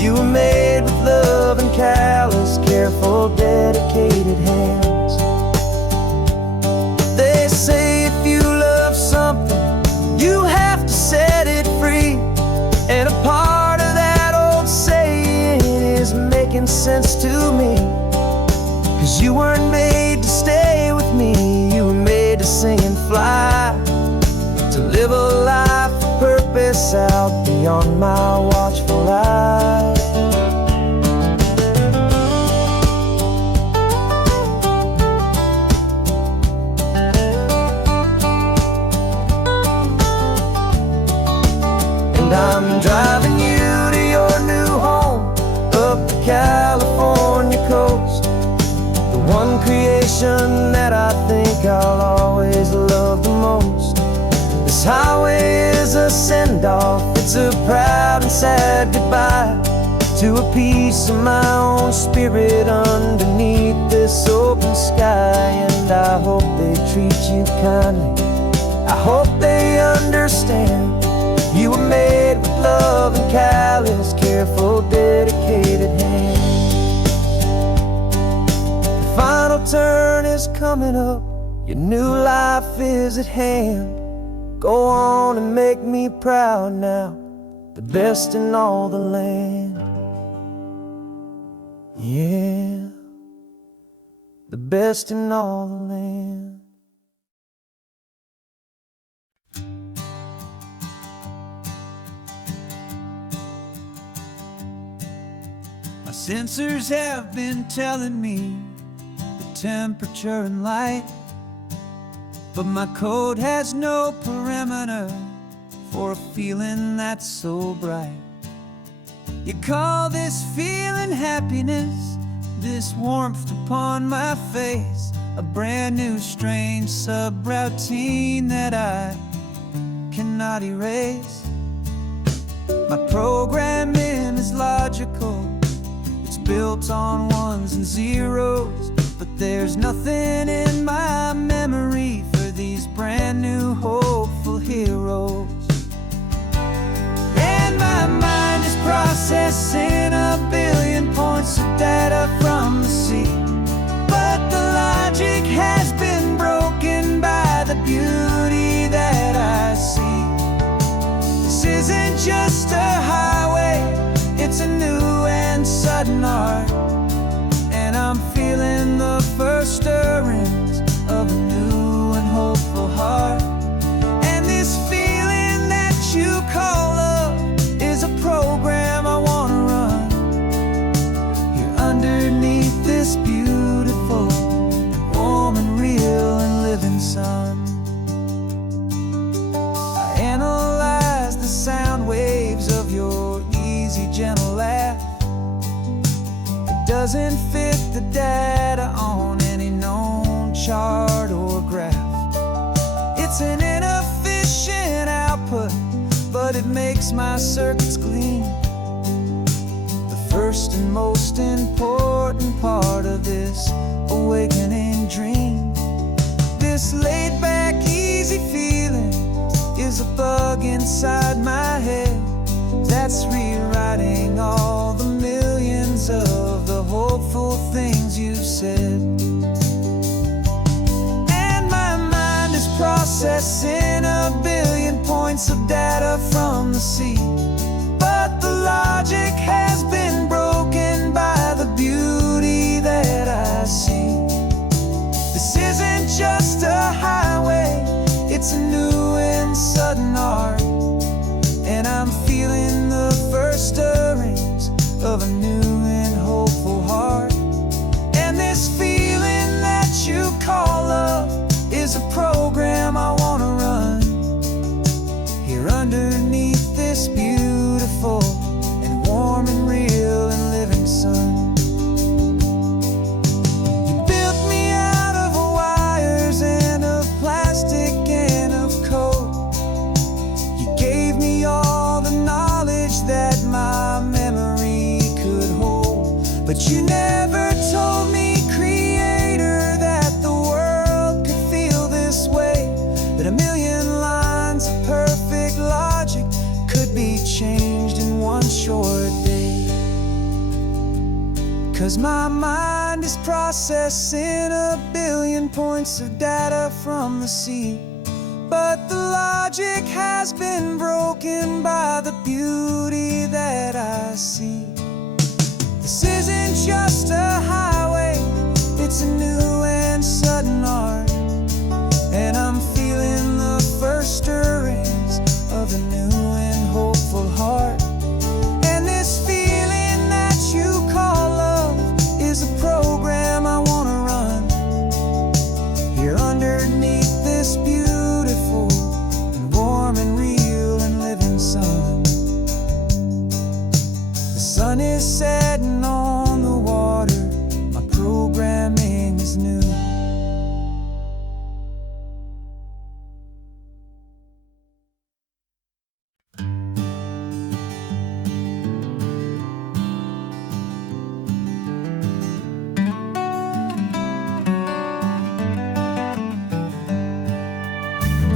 you were made with love and callous, careful, dedicated hands. They say if you love something, you have to set it free, and a part of that old saying is making sense to me. 'Cause you weren't made to stay with me, you were made to sing and fly, to live a life of purpose out beyond my watchful eye. And I'm driving you to your new home up the California coast, one creation that I think I'll always love the most. This highway is a send-off, it's a proud and sad goodbye to a piece of my own spirit underneath this open sky. And I hope they treat you kindly, I hope they understand you were made with love and callous, careful, dedicated hands. Final turn is coming up, your new life is at hand. Go on and make me proud now, the best in all the land. Yeah, the best in all the land. My sensors have been telling me temperature and light, but my code has no perimeter for a feeling that's so bright. You call this feeling happiness, this warmth upon my face, a brand new strange subroutine that I cannot erase. My programming is logical, it's built on ones and zeros, but there's nothing in my memory for these brand new hopeful heroes. And my mind is processing a billion points of data from the sea, but the logic has been broken by the beauty that I see. This isn't just a highway, it's a new and sudden art, and I'm feeling the first stirrings of a new and hopeful heart. And this feeling that you call love is a program I want to run here underneath this beautiful and warm and real and living sun. I analyze the sound waves of your easy, gentle laugh. Doesn't fit the data on any known chart or graph. It's an inefficient output, but it makes my circuits clean. The first and most important part of this awakening dream. This laid-back, easy feeling is a bug inside my head that's rewriting all the millions of the hopeful things you've said. And my mind is processing a billion points of data from the sea, but the logic has been broken by the beauty that I see. This isn't just a highway, it's a new and sudden art, and I'm feeling the first stirrings of a new and hopeful heart. And this feeling that you call love is a pro But you never told me, Creator, that the world could feel this way, that a million lines of perfect logic could be changed in one short day. 'Cause my mind is processing a billion points of data from the sea, but the logic has been broken by the beauty that I see. This isn't just a highway, it's a new and sudden art, and I'm feeling the first stirrings of a new and hopeful heart. And this feeling that you call love is a program I wanna run here underneath this beautiful and warm and real and living sun. The sun is setting on the water, my programming is new.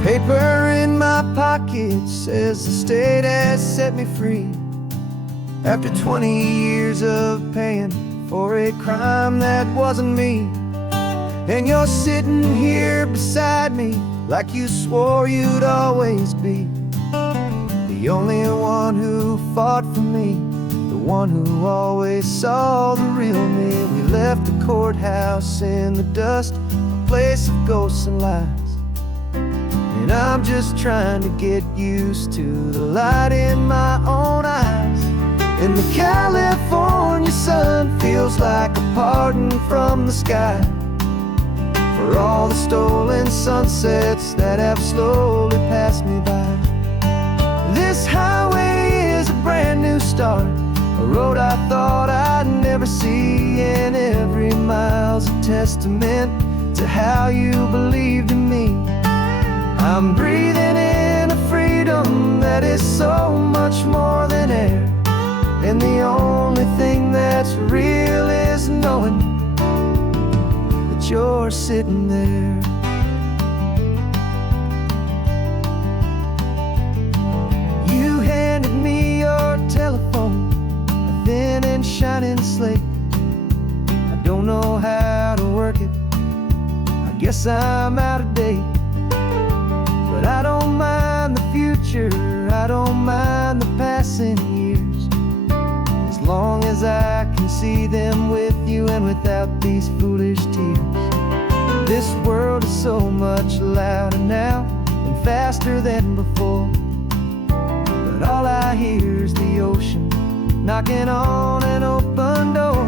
Paper in my pocket says the state has set me free, after 20 years of paying for a crime that wasn't me. And you're sitting here beside me like you swore you'd always be, the only one who fought for me, the one who always saw the real me. We left the courthouse in the dust, a place of ghosts and lies, and I'm just trying to get used to the light in my own eyes. And the California sun feels like a pardon from the sky for all the stolen sunsets that have slowly passed me by. This highway is a brand new start, a road I thought I'd never see, and every mile's a testament to how you believed in me. I'm breathing in a freedom that is so much more than air, and the only thing that's real is knowing that you're sitting there. You handed me your telephone, a thin and shining slate. I don't know how to work it, I guess I'm out of date. But I don't mind the future, I don't mind the passing years, as long as I can see them with you and without these foolish tears. This world is so much louder now and faster than before, but all I hear is the ocean knocking on an open door.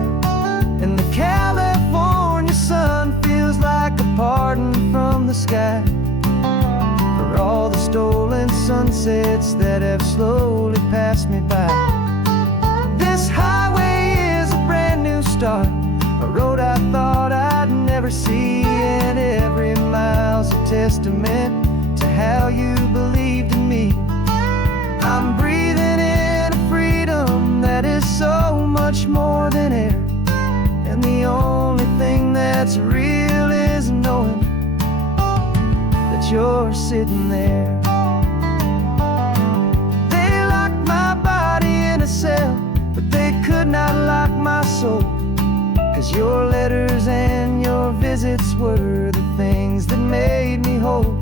And the California sun feels like a pardon from the sky for all the stolen sunsets that have slowly passed me by. This highway is a brand new start, a road I thought I'd never see, and every mile's a testament to how you believed in me. I'm breathing in a freedom that is so much more than air, and the only thing that's real is knowing that you're sitting there. They locked my body in a cell, but they could not lock my soul, 'cause your letters and your visits were the things that made me whole.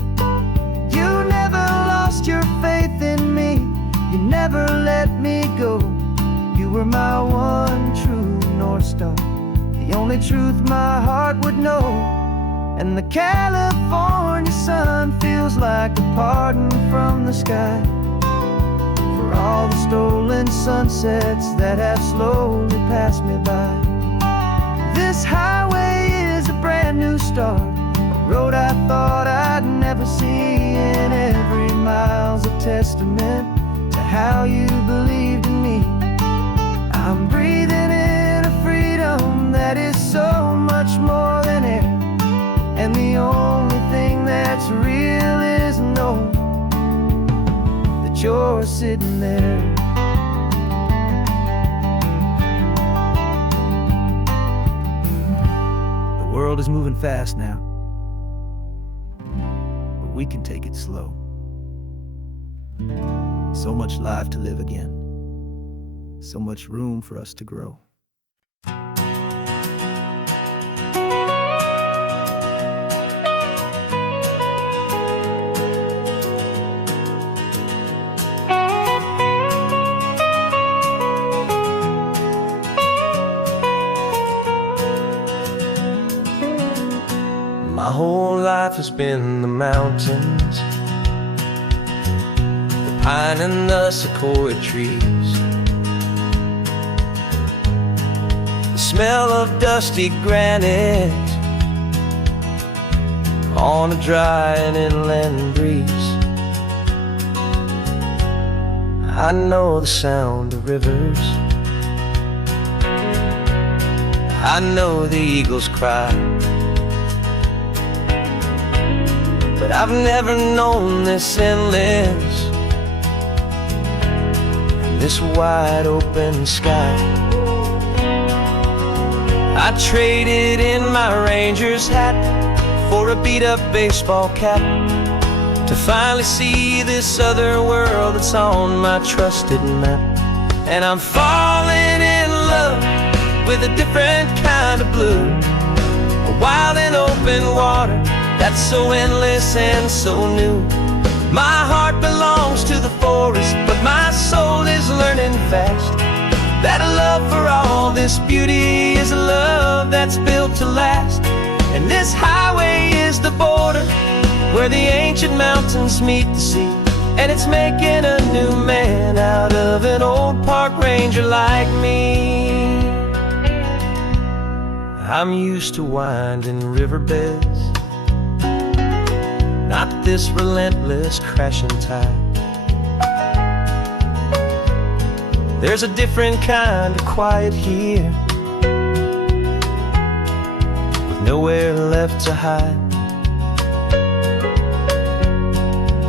You never lost your faith in me, you never let me go. You were my one true North Star, the only truth my heart would know. And the California sun feels like a pardon from the sky for all the stolen sunsets that have slowly passed me by. This highway is a brand new start, a road I thought I'd never see, and every mile's a testament to how you believed in me. I'm breathing in a freedom that is so much more than air, and the only thing that's real is knowing that you're sitting there. world is moving fast now, but we can take it slow. So much life to live again, so much room for us to grow. My whole life has been in the mountains, the pine and the sequoia trees, the smell of dusty granite on a dry and inland breeze. I know the sound of rivers, I know the eagles cry, but I've never known this endless and this wide open sky. I traded in my Ranger's hat for a beat-up baseball cap to finally see this other world that's on my trusted map. And I'm falling in love with a different kind of blue, a wild and open water that's so endless and so new. My heart belongs to the forest, but my soul is learning fast that a love for all this beauty is a love that's built to last. And this highway is the border where the ancient mountains meet the sea, and it's making a new man out of an old park ranger like me. I'm used to winding riverbeds, not this relentless crashing tide. There's a different kind of quiet here, with nowhere left to hide.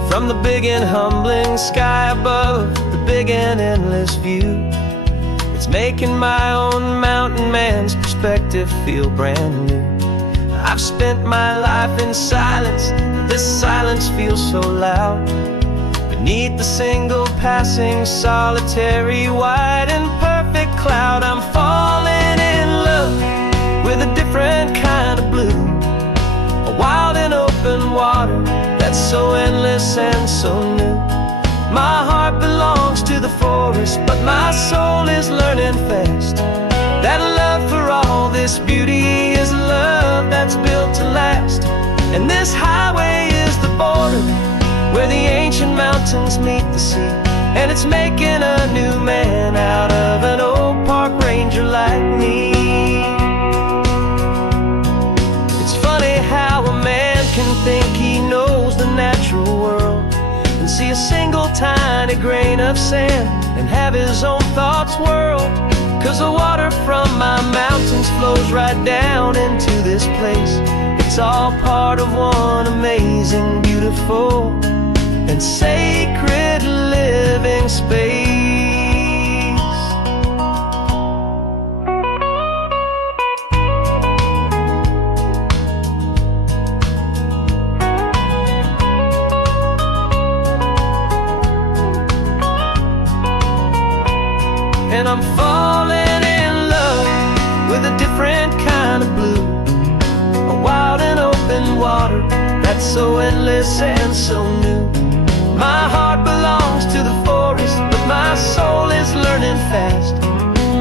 From the big and humbling sky above, the big and endless view, it's making my own mountain man's perspective feel brand new. I've spent my life in silence, this silence feels so loud. Beneath the single passing solitary white and perfect cloud, I'm falling in love with a different kind of blue, a wild and open water that's so endless and so new. My heart belongs to the forest, but my soul is learning fast that a love for all this beauty is a love that's built to last. And this highway is the border where the ancient mountains meet the sea, and it's making a new man out of an old park ranger like me. It's funny how a man can think he knows the natural world and see a single tiny grain of sand and have his own thoughts whirl. 'Cause the water from my mountains flows right down into this place. It's all part of one amazing, beautiful, and sacred living space. And I'm falling in love with a different kind of blue, a wild and open water that's so endless and so new. My heart belongs to the forest, but my soul is learning fast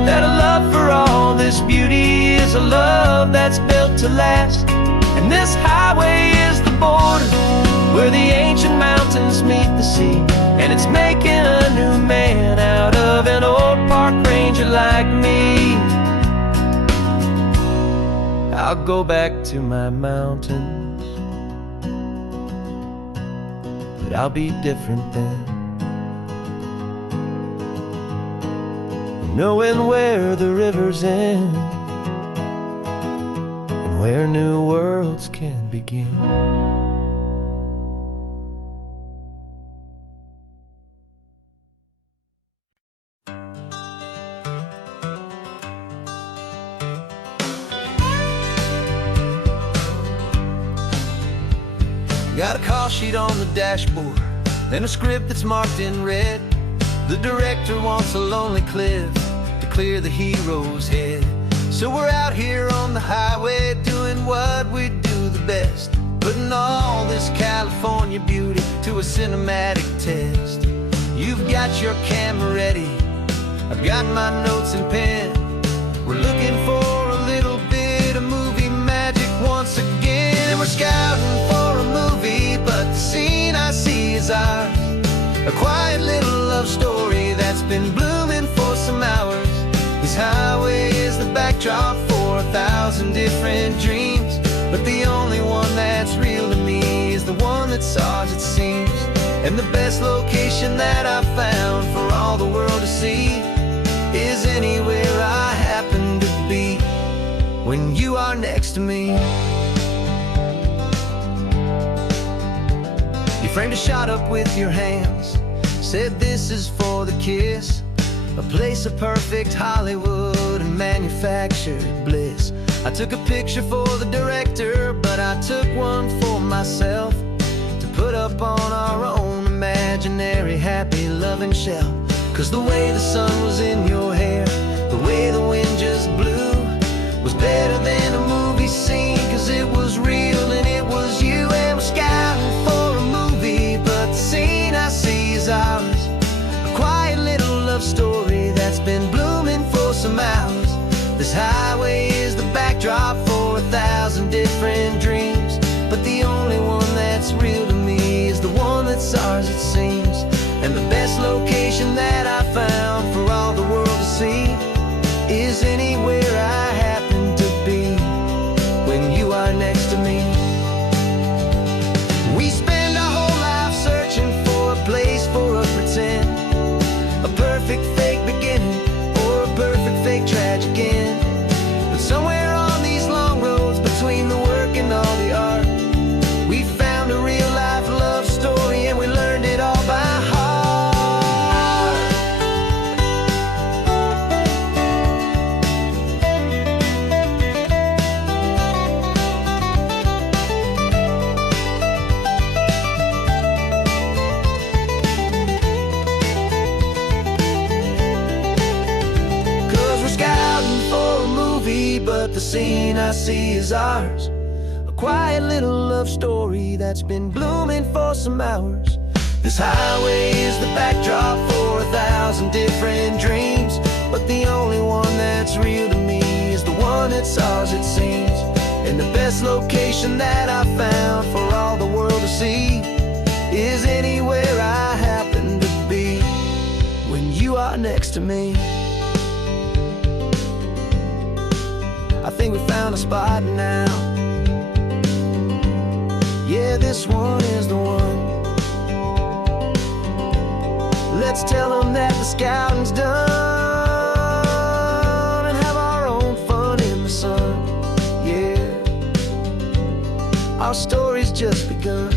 that a love for all this beauty is a love that's built to last. And this highway is the border where the ancient mountains meet the sea, and it's making a new man out of an old park ranger like me. I'll go back to my mountains, but I'll be different then, knowing where the rivers end and where new worlds can begin. Got a call sheet on the dashboard and a script that's marked in red. The director wants a lonely cliff to clear the hero's head. So we're out here on the highway doing what we do the best, putting all this California beauty to a cinematic test. You've got your camera ready, I've got my notes and pen. We're looking for a little bit of movie magic once again. And we're scouting for a movie, but the scene I see is ours. A quiet little love story that's been blooming for some hours. This highway is the backdrop for 1,000 different dreams, but the only one that's real to me is the one that's ours, it seems. And the best location that I've found for all the world to see is anywhere I happen to be when you are next to me. You framed a shot up with your hands, said this is for the kiss, a place of perfect Hollywood and manufactured bliss. I took a picture for the director, but I took one for myself to put up on our own imaginary happy loving shelf. 'Cause the way the sun was in your hair, the way the wind just blew, was better than a movie scene, 'cause it was real and it was you. And we're scouting for a movie, but the scene I see is ours. A quiet little love story that's been blooming for some hours. This highway is the backdrop for 1,000 different dreams, but the only one that's real to me is the one that's ours, it seems. And the best location that I found for all the world to see is anywhere I happen to be when you are next to me. We spend our whole life searching for a place for a pretend, a perfect fake beginning or a perfect fake tragic end. But somewhere on these long roads between the work and all the art, we found a real life love story and we learned it all by heart. But the scene I see is ours. A quiet little love story that's been blooming for some hours. This highway is the backdrop for 1,000 different dreams, but the only one that's real to me is the one that's ours, it seems. And the best location that I found for all the world to see is anywhere I happen to be when you are next to me. I think we found a spot now. Yeah, this one is the one. Let's tell them that the scouting's done and have our own fun in the sun. Yeah, our story's just begun.